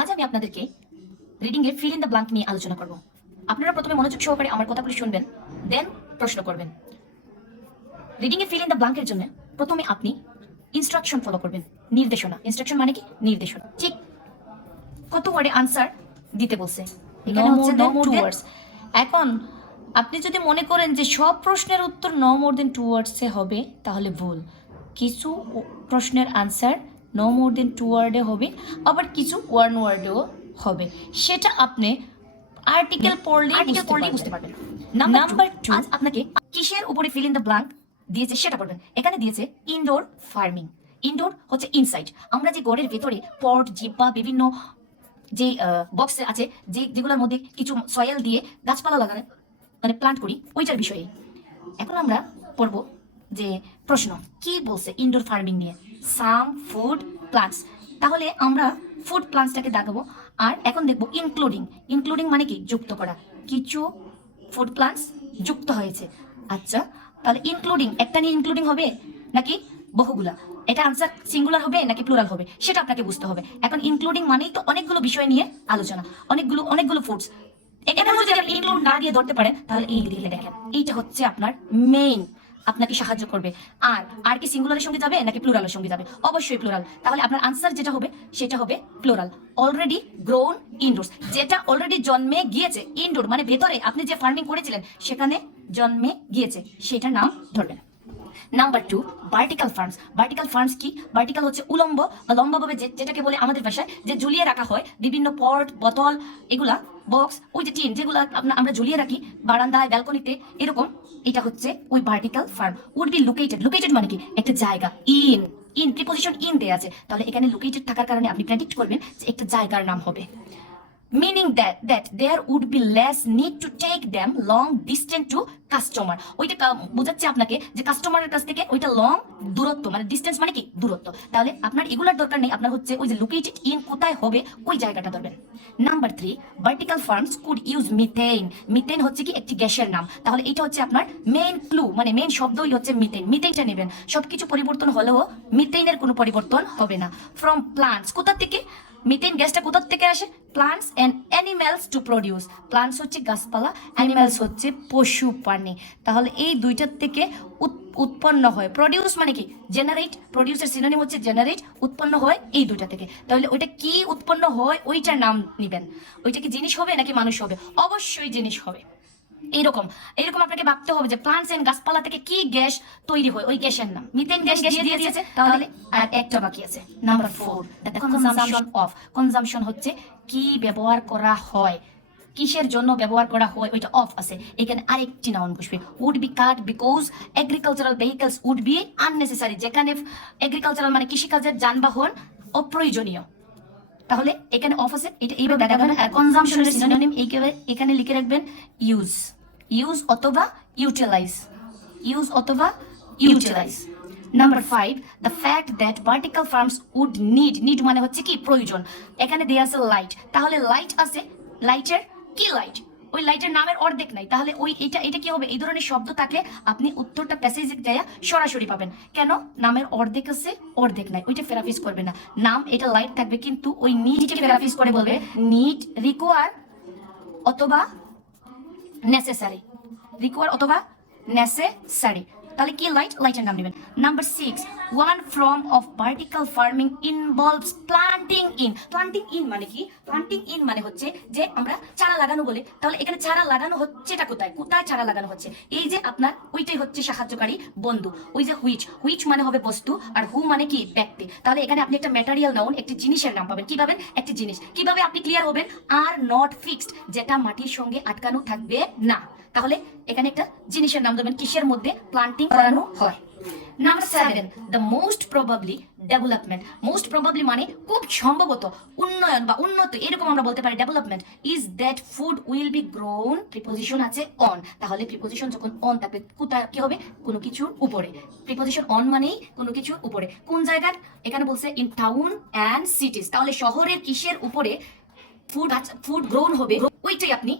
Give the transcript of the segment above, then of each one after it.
আজ আমি আপনাদেরকে রিডিং এর ফিল ইন দ্য ব্ল্যাঙ্ক নিয়ে আলোচনা করব। আপনারা প্রথমে মনোযোগ সহকারে আমার কথাগুলো শুনবেন, দেন প্রশ্ন করবেন। Reading a fill in the ব্ল্যাঙ্কের জন্য প্রথমে আপনি ইনস্ট্রাকশন ফলো করবেন, নির্দেশনা। ইনস্ট্রাকশন মানে কি? নির্দেশনা। ঠিক কত ওয়ার্ডে আনসার দিতে বলছে, এখানে হচ্ছে নো মোর দেন 2 ওয়ার্ডস। এখন আপনি যদি মনে করেন যে সব প্রশ্নের উত্তর নো মোর দেন 2 ওয়ার্ডসে হবে, তাহলে ভুল। কিছু প্রশ্নের আনসার নো মোর দেন 2 ওয়ার্ডে হবে, আবার কিছু 1 ওয়ার্ডেও হবে। সেটা আপনি আর্টিকেল পড়লেই বুঝতে পারবেন। নাম্বার 2, আজ আপনাকে কিসের উপরে ফিল ইন দ্য ব্ল্যাঙ্ক দিয়েছে সেটা পড়বেন। এখানে দিয়েছে ইনডোর ফার্মিং। ইনডোর হচ্ছে ইনসাইড। আমরা যে ঘরের ভেতরে পট, জিব্বা, বিভিন্ন যে বক্স আছে, যেগুলোর মধ্যে কিছু সয়েল দিয়ে গাছপালা লাগানো মানে প্লান্ট করি, ওইটার বিষয়ে। এখন আমরা পড়বো যে প্রশ্ন কি বলছে ইনডোর ফার্মিং নিয়ে। সাম ফুড প্লান্টস, তাহলে আমরা ফুড প্লান্টসটাকে দেখাবো। আর এখন দেখবো ইনক্লুডিং। ইনক্লুডিং মানে কি? যুক্ত করা। কিছু ফুড প্লান্টস যুক্ত হয়েছে। আচ্ছা, তাহলে ইনক্লুডিং একটা নিয়ে ইনক্লুডিং হবে নাকি বহুগুলা? এটা আনসার সিঙ্গুলার হবে নাকি প্লুরাল হবে সেটা আপনাকে বুঝতে হবে। এখন ইনক্লুডিং মানেই তো অনেকগুলো বিষয় নিয়ে আলোচনা, অনেকগুলো ফুডস। এখানে যদি আপনি ইনক্লুড না দিয়ে ধরতে পারেন, তাহলে এই দিকে দেখেন, এইটা হচ্ছে আপনার মেইন, আপনাকে সাহায্য করবে। আর কি সিঙ্গুলারের সঙ্গে যাবে নাকি প্লুরালের সঙ্গে যাবে? অবশ্যই প্লুরাল। তাহলে আপনার আনসার যেটা হবে সেটা হবে প্লুরাল। অলরেডি গ্রোন ইনডোরস, যেটা অলরেডি জন্মে গিয়েছে। ইনডোর মানে ভেতরে আপনি যে ফার্মিং করেছিলেন সেখানে জন্মে গিয়েছে, সেটার নাম ধরবেন। Number 2, vertical farms. Vertical farms কি? ভার্টিক্যাল হচ্ছে উলম্ব বা লম্বাভাবে যেটাকে বলে আমাদের ভাষায় যে ঝুলিয়ে রাখা হয় বিভিন্ন পট, বোতল, এগুলা বক্স, ওই যে টিন যেগুলো আমরা ঝুলিয়ে রাখি বারান্দায়, ব্যালকনিতে, এরকম। এটা হচ্ছে ওই vertical farm. Would be located. Located মানে কি? একটা জায়গা। ইন প্রিপোজিশন ইন দেয়া আছে, তাহলে এখানে লোকেটেড থাকার কারণে আপনি প্রেডিক্ট করবেন যে একটা জায়গার নাম হবে। Meaning that there would be less need to take them long distance to customer. ওইটা বোঝাচ্ছে আপনাকে যে কাস্টমারের কাছ থেকে ওইটা লং দূরত্ব, মানে ডিস্টেন্স মানে কি? দূরত্ব। তাহলে আপনার এগুলার দরকার নেই, আপনার হচ্ছে ওই যে লোকেটেড ইন কোথায় হবে ওই জায়গাটা ধরবেন। Number 3, vertical farms could use methane. Methane হচ্ছে কি? একটি গ্যাসের নাম। তাহলে এটা হচ্ছে আপনার মেইন ক্লু, মানে মেইন শব্দই হচ্ছে মিথেন। মিথেনটা নেবেন। সবকিছু পরিবর্তন হলেও মিথেনের কোনো পরিবর্তন হবে না। ফ্রম প্লান্টস, কোথা থেকে? মিথেন গ্যাসটা কোথা থেকে আসে? Plants and animals to produce. Plants হচ্ছে গাছপালা, অ্যানিমালস হচ্ছে পশু প্রাণী। তাহলে এই দুইটার থেকে উৎপন্ন হয়। প্রডিউস মানে কি? জেনারেট। প্রডিউসের সিনোনিম হচ্ছে জেনারেট। উৎপন্ন হয় এই দুইটা থেকে। তাহলে ওইটা কি উৎপন্ন হয় ওইটার নাম নিবেন। ওইটা কি জিনিস হবে নাকি মানুষ হবে? অবশ্যই জিনিস হবে। এইরকম আপনাকে ভাবতে হবে যে প্লান্টস এন্ড গাছপালা থেকে কি গ্যাস তৈরি হয়, ওই গ্যাসের নাম মিথেন গ্যাস দিয়ে দিয়েছে। তাহলে আর একটা বাকি আছে, number 4, the consumption of. Consumption হচ্ছে কি ব্যবহার করা হয়, কিসের জন্য ব্যবহার করা হয়, ওইটা অফ আছে। এখানে আরেকটি নাউন বসবে, would be cut because agricultural vehicles would be unnecessary. যেখানে এগ্রিকালচারাল মানে কৃষিকাজের যানবাহন অপ্রয়োজনীয়, তাহলে এখানে অফ আছে। এটা এইভাবে দেখাবেন। আর কনজাম্পশনের সিনোনিম এখানে লিখে রাখবেন ইউজ অথবা ইউটিলাইজ। ইউজ অথবা utilise. Number 5, the fact that vertical farms would need মানে হচ্ছে কি? প্রয়োজন। এখানে দেয়া আছে লাইট, তাহলে লাইট আছে। লাইটের কি? লাইট, ওই লাইটের নামের অর্ধেক নাই। তাহলে ওই এটা কি হবে? এই ধরনের শব্দ থাকলে আপনি উত্তরটা প্যাসেজে যায় সরাসরি পাবেন। কেন? নামের অর্ধেক আছে, অর্ধেক নাই, ওইটা ফেরাফিস করবে না। নাম এটা লাইট থাকবে, কিন্তু ওই নিডকে ফেরাফিস করে বলবে নিড, রিকোয়ার অথবা নেসেসারি। রিকোয়ার অথবা নেসেসারি। তাহলে কি? লাইট, লাইটের নাম নেবেন। Number 6, one form of vertical farming involves planting in. Planting in মানে কি? প্লান্টিং ইন মানে হচ্ছে যে আমরা চারা লাগানো বলে। তাহলে এখানে চারা লাগানো হচ্ছেটা কোথায়? কোথায় চারা লাগানো হচ্ছে? এই যে আপনার ওইটাই হচ্ছে সাহায্যকারী বন্ধু। ওই যে হুইচ মানে হবে বস্তু, আর হু মানে কি? ব্যক্তি। তাহলে এখানে আপনি একটা ম্যাটেরিয়াল নাউন, একটি জিনিসের নাম পাবেন। কি পাবেন? একটি জিনিস। কিভাবে আপনি ক্লিয়ার হবেন? আর নট ফিক্সড, যেটা মাটির সঙ্গে আটকানো থাকবে না। তাহলে এখানে একটা জিনিসের নাম দেবেন কিসের মধ্যে প্লান্টিং করানো হয়। Number 7, the most probably development. Most probably মানে খুব সম্ভবত, উন্নয়ন বা উন্নত, এরকম আমরা বলতে পারি। Development is that food will be grown, preposition আছে অন। তাহলে প্রিপোজিশন যখন অন থাকবে কোথায় কি হবে? কোনো কিছুর উপরে। প্রিপোজিশন অন মানেই কোনো কিছুর উপরে। কোন জায়গার? এখানে বলছে ইন টাউন অ্যান্ড সিটিজ। তাহলে শহরের কিসের উপরে ফুড গ্রোন হবে ওইটাই আপনি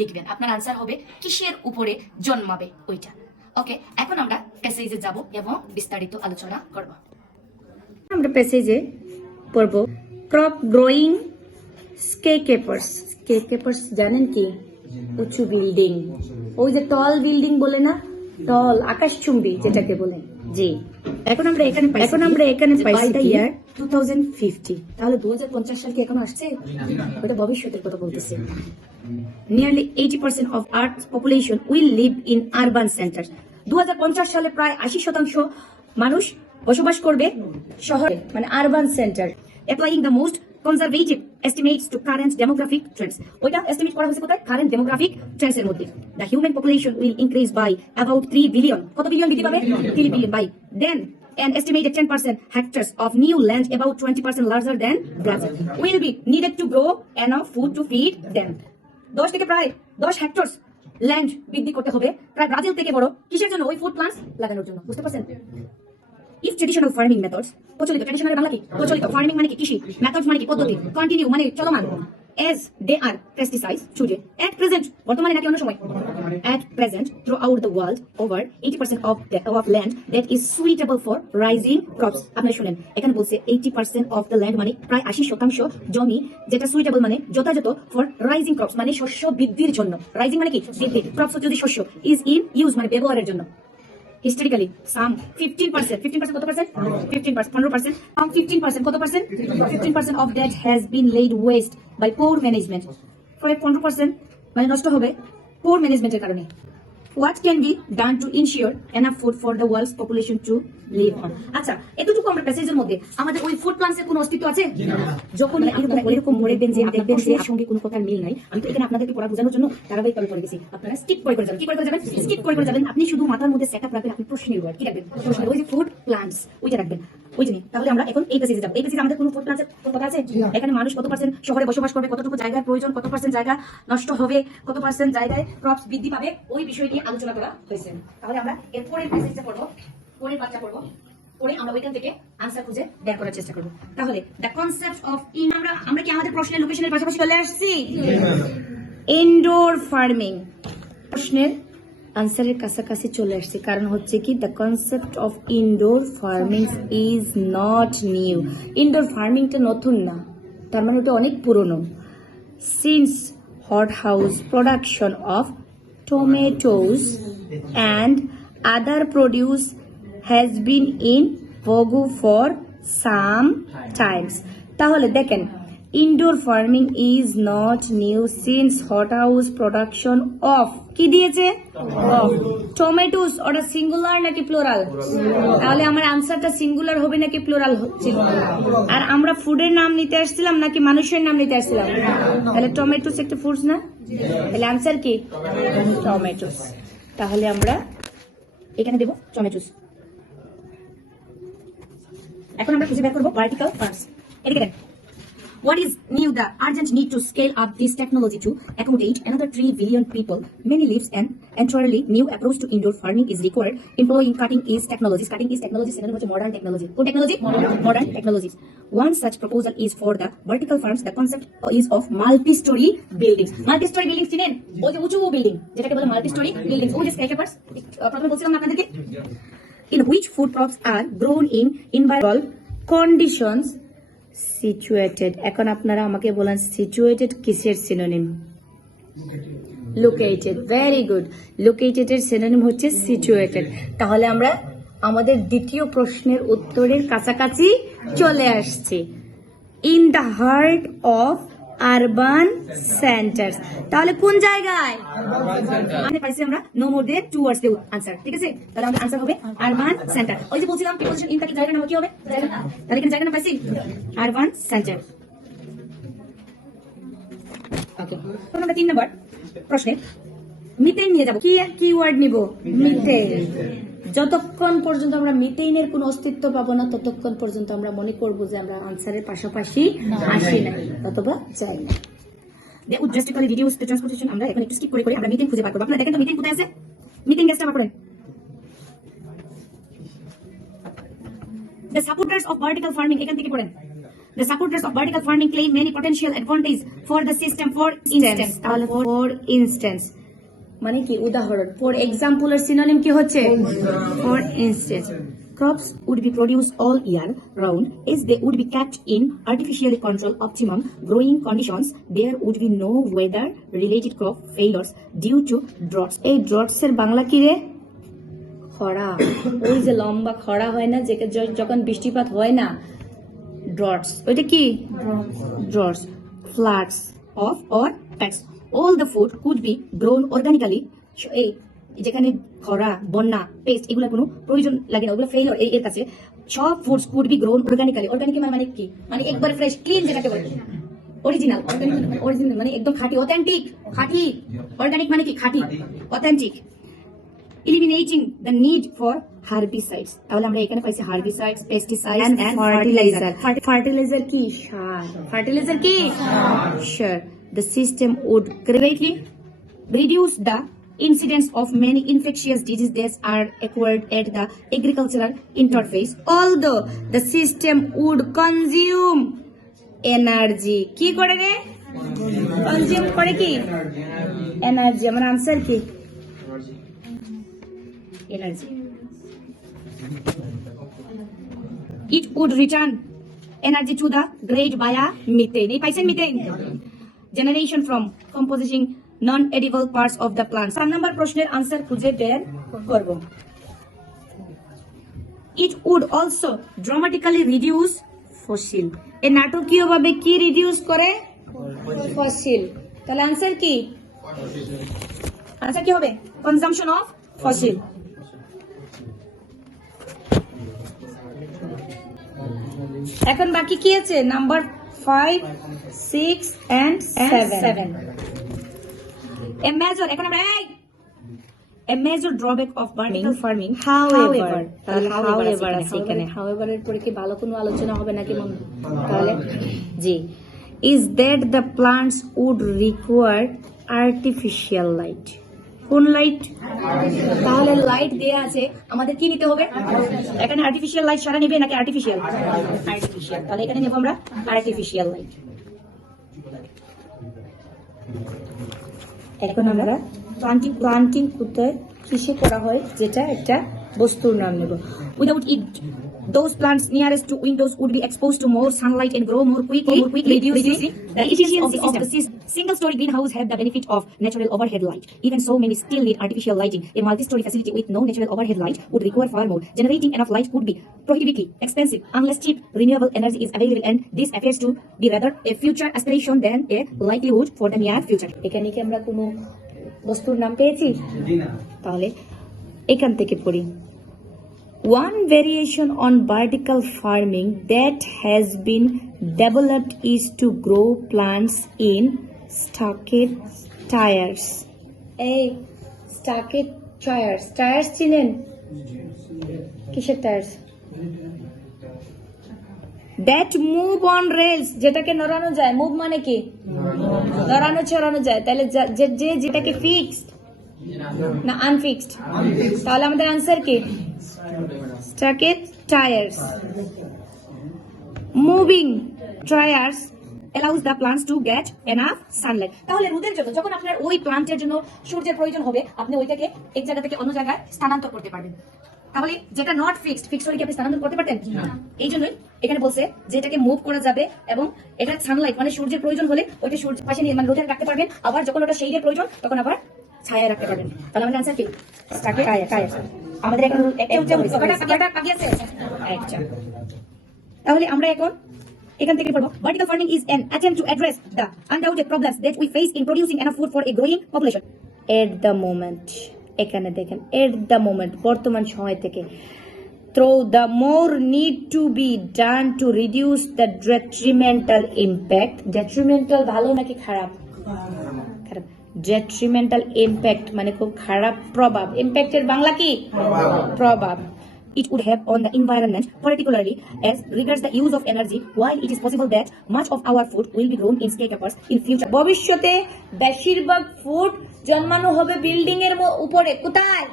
লিখবেন। আপনার আনসার হবে কিসের উপরে জন্মাবে ওইটা। ওকে, এখন আমরা প্যাসেজে যাব এবং বিস্তারিত আলোচনা করব। আমরা প্যাসেজে পড়ব ক্রপ গ্রোয়িং স্কেকেপার্স জানেন কি? উঁচু বিল্ডিং, ওই যে টল বিল্ডিং বলে না, টল আকাশচুম্বী যেটাকে বলে। জি, এখন আমরা এখানে পাইছি কি? ইয়ার 2050। তাহলে 2050 সাল কি এখন আসছে? ওটা ভবিষ্যতের কথা বলতেছে। Nearly 80% of Earth's population will live in urban centers. 2050 সালে প্রায় 80% মানুষ বসবাস করবে শহরে, মানে urban centre. Applying the most conservative estimates to current demographic trends. ওইটা এস্টিমেট করা হয়েছে কোথায়? কারেন্ট ডেমোগ্রাফিক ট্রেন্ডস এর মধ্যে। The human population will increase by about 3 billion. কত বিলিয়ন বৃদ্ধি পাবে? 3 billion by then an estimated 10% hectares of new land about 20% larger than Brazil will be needed to grow enough food to feed them. 10 থেকে প্রায় 10 hectare land বৃদ্ধি করতে হবে প্রায় Brazil থেকে বড়। কিসের জন্য? ওই ফুড প্লান্টস লাগানোর জন্য। বুঝতে পারছেন? If traditional farming methods, traditional Bangla কি? প্রচলিত ফার্মিং মানে কি? কৃষি। মেথডস মানে কি? পদ্ধতি। কন্টিনিউ মানে চলমান। as they are pesticides today at present, বর্তমানে নাকি অন্য সময়? at present throughout the world over 80% of land that is suitable for rising crops. আপনারা শুনেন, এখানে বলছে 80% of the land মানে প্রায় 80% জমি যেটা সুইটেবল মানে যথাযথ ফর রাইজিং ক্রপস মানে শস্য বৃদ্ধির জন্য। রাইজিং মানে কি? বৃদ্ধি। ক্রপস যদি শস্য, is in use মানে ব্যবহারের জন্য। Historically, some 15% কত পার্সেন্ট? 15%, 15%, 15% কত percent? 15% of that has been laid waste by poor management. প্রায় 15% মানে নষ্ট হবে poor ম্যানেজমেন্টের কারণে। What can be done to ensure enough food for the world's population to live on? আচ্ছা, এতটুকু আমরা প্যাসেজের মধ্যে আমাদের ওই ফুড প্ল্যান্টসের কোনো অস্তিত্ব আছে? যখন এরকম দেখবেন যে দেখবেন যে সঙ্গে কোনো কথার মিল নাই, আমি তো এখানে আপনাদেরকে পড়া বোঝানোর জন্য ধারাবাহিকভাবে পড়ে গেছি। আপনারা স্কিপ করে যাবেন। কি করে যাবেন? স্কিপ করে যাবেন। আপনি শুধু মাথার মধ্যে সেটআপ রাখবেন, আপনি প্রশ্নের ওয়ার্ড কি রাখবেন? প্রশ্নের ওই যে ফুড প্ল্যান্টস ওইটা রাখবেন। ওই জিনিস। তাহলে আমরা এখন এই প্যাসেজে যাব। এই প্যাসেজে আমাদের কোনো ফুড প্ল্যান্টসের কথা আছে? এখানে মানুষ কত পার্সেন্ট শহরে বসবাস করবে, কতটুকু জায়গার প্রয়োজন, কত পার্সেন্ট জায়গা নষ্ট হবে, কত পার্সেন্ট জায়গায় ক্রপস বৃদ্ধি পাবে, ওই বিষয় নিয়ে আলোচনা করা হয়েছে। তাহলে আমরা এর পরের প্যাসেজে পড়বো, পরের পাঠটা পড়বো, পরে আমরা ওইখান থেকে আনসার খুঁজে বের করার চেষ্টা করব। তাহলে দ্য কনসেপ্ট অফ আমরা কি আমাদের প্রশ্নের লোকেশনের পাশাপাশি চলে আসছি? ইনডোর ফার্মিং প্রশ্নের আনসারের কাছাকাছি চলে আসছি। কারণ হচ্ছে কি, the concept of indoor farming is not new. Indoor ফার্মিংটা নতুন না, তার মানে ওটা অনেক পুরনো। Since hot house production of tomatoes and other produce has been in vogue for some times. তাহলে দেখেন, indoor farming is not new since hothouse production of কি দিয়েছে? Of tomatoes. ওটা সিঙ্গুলার নাকি প্লুরাল? তাহলে আমার আনসারটা সিঙ্গুলার হবে নাকি প্লুরাল হচ্ছে? আর আমরা ফুডের নাম নিতে আসছিলাম নাকি মানুষের নাম নিতে আসছিলাম? তাহলে টমেটোস একটা ফুডস না? তাহলে আনসার কি? টমেটোস। তাহলে আমরা এখানে দেব টমেটোস। এখন আমরা খুঁজে বের করব ভার্টিক্যাল ফার্মস। এদিকে দেন। What is new? The urgent need to scale up this technology to accommodate another 3 billion people. Many lives an entirely new approach to indoor farming is required, employing cutting-edge technologies. Cutting-edge technologies is modern technology. What technology? Modern technologies. One such proposal is for the vertical farms. The concept is of multi-story buildings. Multi-story buildings চিনেন? ওই যে উঁচু building যেটাকে বলে multi-story buildings. ওই যে স্কাইক্রেপার্স প্রথমে বলছিলাম না আপনাদেরকে? In which food crops are grown in environmental conditions situated. এখন আপনারা আমাকে বলেন situated কিসের synonym? located. very good. located এর সিনোনিম হচ্ছে situated. তাহলে আমরা আমাদের দ্বিতীয় প্রশ্নের উত্তরের কাছাকাছি চলে আসছি। in the heart of urban centers. তাহলে কোন জায়গায়? মানে পাইছি আমরা no more than 2 words দেব आंसर। ঠিক আছে? তাহলে আমাদের आंसर হবে urban center। ওই যে বলছিলাম প্রিপোজিশন ইন থাকলে জায়গা নাম কি হবে? জায়গা। তাহলে এখানে জায়গা নাম পাইছি urban center। ওকে, এখন আমরা 3 নম্বর প্রশ্নে মিথেন নিয়ে যাব। কি ওয়ার্ড নিব? মিথেন। যতক্ষণ পর্যন্ত আমরা মিথেনের কোনো অস্তিত্ব পাবো না, ততক্ষণ পর্যন্ত আমরা মনে করবো যে আমরা আনসারের পাশাপাশি আসি না অথবা যাই না। They would drastically reduce the transportation. আমরা এখন একটু স্কিপ করে আমরা মিথেন খুঁজে বার করব। আপনারা দেখেন তো মিথেন কোথায় আছে? মিথেন গ্যাসটা বার করেন। The supporters of vertical farming, এখান থেকে পড়েন। The supporters of vertical farming claim many potential advantages for the system. For instance, তাহলে for instance মানে কি? উদাহরণ। ফর এক্সাম্পল এর সিনোনিম কি হচ্ছে? For instance. Crops would be produced all year round as they would be kept in artificially controlled optimum growing conditions. There would be no weather related crop failures due to droughts. এই droughts এর বাংলা কি রে? খরা। ওই যে লম্বা খরা হয় না, যখন বৃষ্টিপাত হয় না, droughts. ওইটা কি? Droughts. Floods of or pests. All the food could be grown organically. এই যেখানে খরা, বন্যা, পেস্ট এগুলো কোনো প্রয়োজন লাগে না, ওগুলো ফেইলিওর এর কাছে। সব foods could be grown organically. Organic মানে কি? মানে একবার ফ্রেশ, ক্লিন যেটাকে বলে, অরিজিনাল। অরিজিনাল মানে একদম খাঁটি, অথেন্টিক। খাঁটি অর্গানিক মানে কি? খাঁটি, authentic. eliminating the need for herbicides. তাহলে আমরা এখানে পাইছি herbicides, pesticides and fertilizer. Fertilizer কি? সার। Fertilizer কি? Sure. The system would greatly reduce the incidence of many infectious diseases that are acquired at the agricultural interface. Although the system would consume energy. কি করে রে? Consume করে কি? Energy. আমার answer কি? Energy. It would return energy to the grid via methane. এই পাইছেন methane? Generation from compositing non-edible parts of the plant. 7 নম্বর প্রশ্নের আনসার খুঁজে বের করব। It would also dramatically reduce fossil. এই নাটকীয়ভাবে কি রিডিউস করে? ফসিল। তাহলে আনসার কি? আনসার কি হবে? Consumption of fossil. এখন বাকি কি আছে? Number 5, 6 and 7. A major, এখন আমরা a major drawback of vertical farming. However, তাহলে however আছে এখানে। however এর পরে কি ভালো কোনো আলোচনা হবে নাকি মন? তাহলে জি, is that the plants would require artificial light. কোন লাইট? তাহলে লাইট দেয়া আছে, আমাদের কি নিতে হবে? এখানে আর্টিফিশিয়াল লাইট সারা নেবে নাকি আর্টিফিশিয়াল? আর্টিফিশিয়াল। তাহলে এখানে নেব আমরা আর্টিফিশিয়াল লাইট। এখন আমরা প্লান্টিং কোথায় কিসে করা হয়, যেটা একটা বস্তুর নাম নেব। Without it, those plants nearest to windows would be exposed to more sunlight and grow more quickly, reducing the efficiency of the system. Single-story greenhouse have the benefit of natural overhead light. Even so, many still need artificial lighting. A multi-story facility with no natural overhead light would require far more. Generating enough light would be prohibitively expensive unless cheap renewable energy is available, and this appears to be rather a future aspiration than a likelihood for the near future. এখানে কি আমরা কোনো বস্তুর নাম পেয়েছি? তাহলে এখান থেকে পড়ি। One variation on vertical farming that has been developed is to grow plants in stockade tiers. এই stockade tiers, tiers চিনেন? কিসের tiers? That move on rails, যেটাকে নড়ানো যায়। মুভ মানে কি? নড়ানো ছড়ানো যায়। তাহলে যেটাকে ফিক্সড না আনফিক্সড? তাহলে আমাদের আনসার কি? stockade tiers. Moving tiers allows the plants to get enough sunlight. তাহলে রোদের জন্য যখন আপনার ওই প্লান্টের জন্য সূর্যের প্রয়োজন হবে, আপনি ওইটাকে এক জায়গা থেকে অন্য জায়গায় স্থানান্তর করতে পারবেন। তাহলে যেটা নট ফিক্সড, ফিক্সড হলে কি আপনি স্থানান্তর করতে পারতেন? এই জন্যই এখানে বলছে যে এটাকে মুভ করা যাবে, এবং এটা সানলাইট মানে সূর্যের প্রয়োজন হলে ওইটা সূর্য পাশে নিয়ে মানে রোদে রাখতে পারবেন, আবার যখন ওটা শেডের প্রয়োজন তখন আবার ছায়া রাখতে পারবেন। তাহলে আমাদের আনসার কি? stockade tiers. আমাদের এখন একটা। তাহলে আমরা এখন এখান থেকে পড়বো। Vertical farming is an attempt to address the undoubted problems that we face in producing enough food for a growing population. At the moment, এখানে দেখেন at the moment, বর্তমান সময় থেকে, though the more need to be done to reduce the detrimental impact. detrimental ভালো নাকি খারাপ? খারাপ। detrimental impact মানে খুব খারাপ প্রভাব। impact এর বাংলা কি? প্রভাব। It would have on the environment, particularly as regards the use of energy, while it is possible that much of our food will be grown in skyscrapers in future. ভবিষ্যতে বেশিরভাগ food জন্মানো হবে building এর উপরে। কোথায়?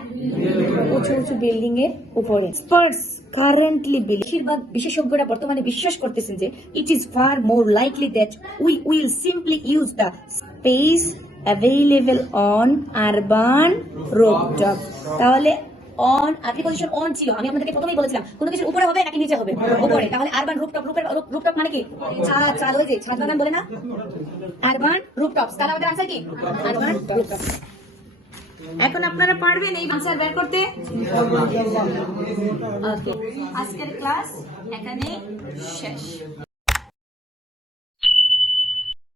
উঁচু উঁচু building এর উপরে। Experts currently believe, বেশিরভাগ বিশেষজ্ঞরা বর্তমানে বিশ্বাস করতেছেন যে it is far more likely that we will simply use the space available on urban rooftop. তাহলে অন, আগে পজিশন অন ছিল। আমি আপনাদেরকে প্রথমেই বলেছিলাম কোনো কিছুর উপরে হবে নাকি নিচে হবে? উপরে। তাহলে আরবান রুফটপ, রুফটপ মানে কি? ছাদ, ছাদ ওই যে ছাদ বাগান বলে না? আরবান রুফটপস। তাহলে আমাদের আনসার কি? Urban rooftop. এখন আপনারা পারবেন এই আনসার বের করতে? ওকে, আজকের ক্লাস এখানে শেষ।